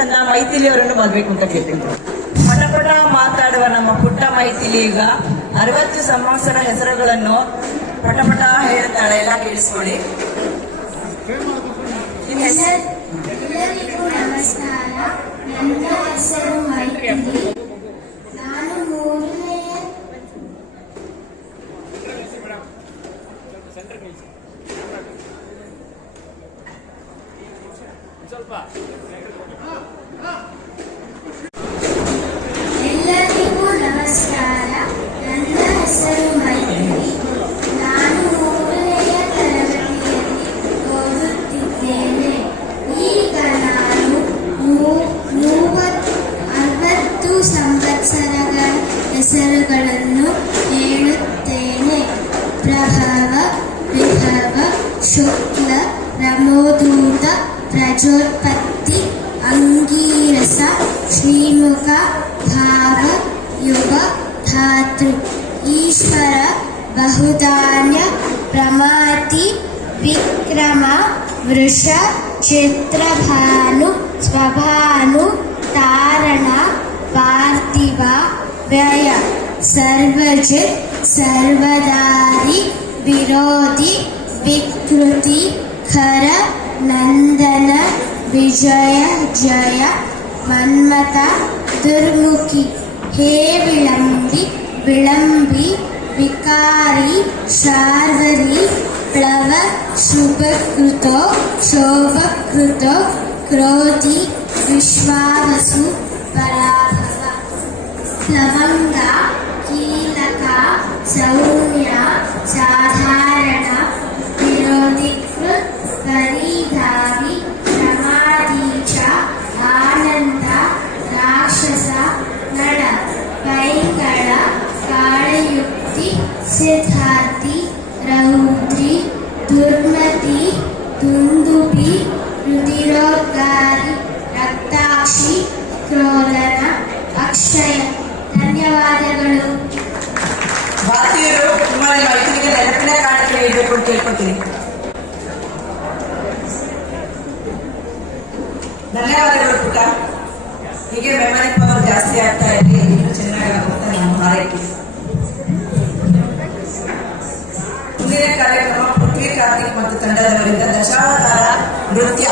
ಚಂದ ಮೈಥಿಲಿಯವರನ್ನು ಬರಬೇಕು ಅಂತ ಪಟ ಪಟ ಮಾತಾಡುವ ನಮ್ಮ ಪುಟ್ಟ ಮೈಥಿಲಿ ಈಗ ಅರವತ್ತು ಸಂವತ್ಸರ ಹೆಸರುಗಳನ್ನು ಪಟ ಪಟ ಹೇಳ್ತಾಳೆ. ಎಲ್ಲ ಕೇಳಿಸ್ಕೊಳ್ಳಿ. ಸ್ವಲ್ಪ ಹೆಸರುಗಳನ್ನು ಹೇಳುತ್ತೇನೆ ಪ್ರಭವ ವಿಭವ ಶುಕ್ಲ ಪ್ರಮೋದೂತ ಪ್ರಜೋತ್ಪತ್ತಿ ಅಂಗೀರಸ ಶ್ರೀಮುಖ ಭಾವ ಯುಗ ಧಾತೃ ಈಶ್ವರ ಬಹುಧಾನ್ಯ ಪ್ರಮಾತಿ ವಿಕ್ರಮ ವೃಷ ಚಿತ್ರಭಾನು ಸ್ವಭಾನು ತಾರಣ ಪಾರ್ಥಿವ వ్యయ సర్వజిత్ సర్వదారి విరోధి వికృతి ఖర నందన విజయ జయ మన్మత దుర్ముఖి హే విళంబి విళంబి వికారి శార్వరి ప్లవ శుభకృతో శోభకృతో క్రోధి విశ్వావసు పరా లవంగ కీలక సౌమ్య సాధారణ విరోధికృత్ పరిధావి ಧನ್ಯವಾದಗಳು ಭಾರತೀಯರು ನಿಮ್ಮಲ್ಲಿ ಮೈತ್ರಿಗೆ ನೆನಪಿನ ಕಾಣಿಕೆ ನೀಡಬೇಕು ಅಂತ ಕೇಳ್ಕೊತೀನಿ ಧನ್ಯವಾದಗಳು ಪುಟ ಹೀಗೆ ಮೆಮರಿ ಪವರ್ ಜಾಸ್ತಿ ಆಗ್ತಾ ಇದೆ ಇನ್ನೂ ಚೆನ್ನಾಗಾಗುತ್ತೆ ನಮ್ಮ ಹಾರೈಕೆ ಮುಂದಿನ ಕಾರ್ಯಕ್ರಮ ಪೃಥ್ವಿ ಕಾರ್ತಿಕ್ ಮತ್ತು ತಂಡದವರಿಂದ ದಶಾವತಾರ ನೃತ್ಯ